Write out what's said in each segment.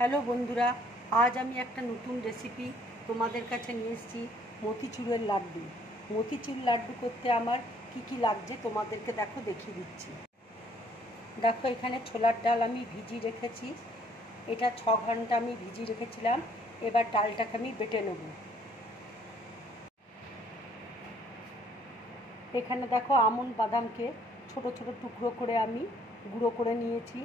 Hello বন্ধুরা, আজ আমি একটা নতুন রেসিপি তোমাদের কাছে নিয়ে এসেছি। মতিচুরের লাড্ডু। মতিচুর লাড্ডু করতে আমার কি লাগছে তোমাদেরকে দেখিয়ে দিচ্ছি। দেখো, এখানে ছোলার ডাল আমি ভিজিয়ে রেখেছি। এটা 6 ঘন্টা আমি ভিজিয়ে রেখেছিলাম। এবার ডালটাকে আমি বেটে নেব। এখানে দেখো, আমন্ড বাদামকে ছোট ছোট টুকরো করে আমি গুঁড়ো করে নিয়েছি।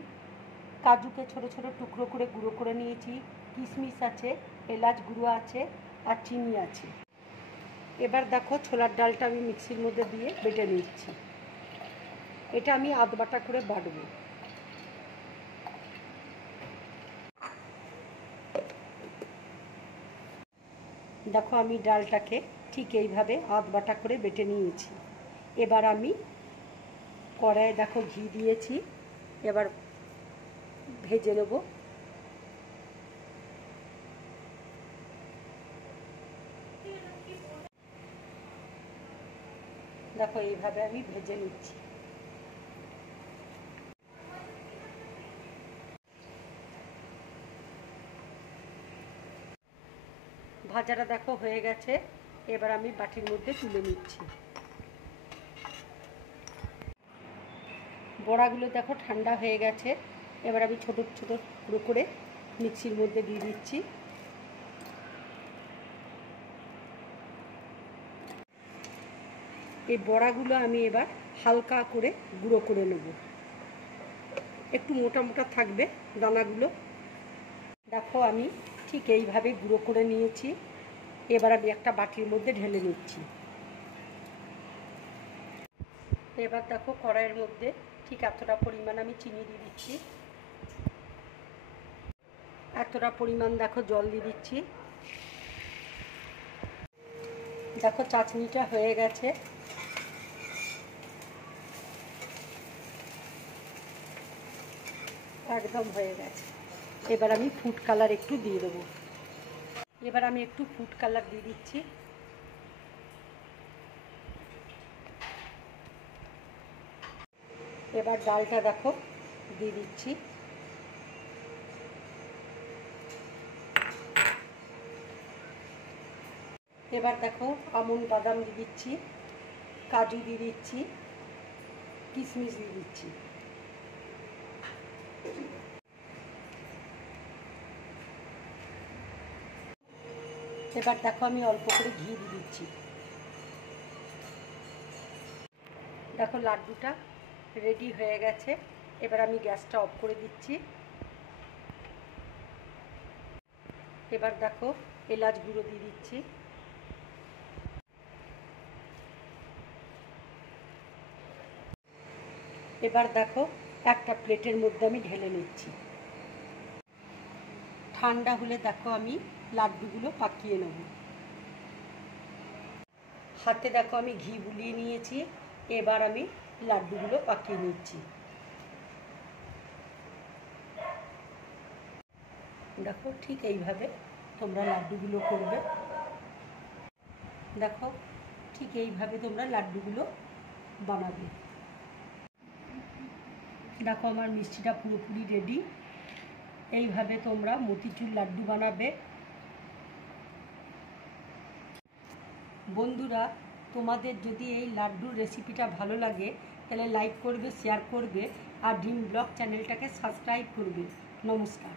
কাজুকে ছোট ছোট টুকরো করে গুঁড়ো করে নিয়েছি। কিশমিশ আছে, এলাচ গুঁড়ো আছে, আর চিনি আছে। এবার দেখো, ছোলার ডালটা আমি মিক্সির মধ্যে দিয়ে বেটে নিচ্ছি। এটা আমি আধ বাটা করে বাটবো। দেখো, আমি ডালটাকে ঠিক এইভাবে আধ বাটা করে বেটে নিয়েছি। এবার আমি কড়াইয়ে দেখো ঘি দিয়েছি। এবার ভেজে নেব। দেখো, এইভাবে আমি ভেজে নিচ্ছি। ভাজাটা দেখো হয়ে গেছে। এবার আমি বাটির মধ্যে তুলে নিচ্ছি। বড়াগুলো দেখো ঠান্ডা হয়ে গেছে। এবার আমি ছোট ছোট টুকরো করে মিক্সির মধ্যে দিয়ে দিচ্ছি। এই বড়াগুলো আমি এবার হালকা করে গুঁড়ো করে নেব। একটু মোটা মোটা থাকবে দানাগুলো। দেখো, আমি ঠিক এইভাবে গুঁড়ো করে নিয়েছি। এবার আমি একটা বাটির মধ্যে ঢেলে নিচ্ছি। এবার দেখো, কড়াইয়ের মধ্যে ঠিক এতটা পরিমাণ আমি চিনি দিয়ে দিচ্ছি। এতটা পরিমাণ দেখো জল দিয়ে দিচ্ছি। দেখো, চাটনিটা হয়ে গেছে। একদম হয়ে গেছে। এবার আমি ফুড কালার একটু দিয়ে দেবো। এবার আমি একটু ফুড কালার দিয়ে দিচ্ছি। এবার ডালটা দেখো দিয়ে দিচ্ছি। এবার দেখো, আমন্ড বাদাম দিয়ে দিচ্ছি, কাজু দিয়ে দিচ্ছি, কিশমিশ দিয়ে দিচ্ছি। এবার দেখো, আমি অল্প করে ঘি দিয়ে দিচ্ছি। দেখো, লাড্ডুটা রেডি হয়ে গেছে। এবার আমি গ্যাসটা অফ করে দিচ্ছি। এবার দেখো, এলাচ গুঁড়ো দিয়ে দিচ্ছি। এবার দেখো, একটা প্লেটের মধ্যে আমি ঢেলে নিচ্ছি। ঠান্ডা হলে দেখো আমি লাড্ডুগুলো পাকিয়ে নেব। হাতে দেখো আমি ঘি বুলিয়ে নিয়েছি। এবার আমি লাড্ডুগুলো পাকিয়ে নিচ্ছি। দেখো, ঠিক এইভাবে তোমরা লাড্ডুগুলো করবে। দেখো, ঠিক এইভাবে তোমরা লাড্ডুগুলো বানাবে। দেখো, আমার মিষ্টিটা পুরোপুরি রেডি। এইভাবে তোমরা মতিচুর লাড্ডু বানাবে। বন্ধুরা, তোমাদের যদি এই লাড্ডুর রেসিপিটা ভালো লাগে তাহলে লাইক করবে, শেয়ার করবে, আর ড্রিম ব্লগ চ্যানেলটাকে সাবস্ক্রাইব করবে। নমস্কার।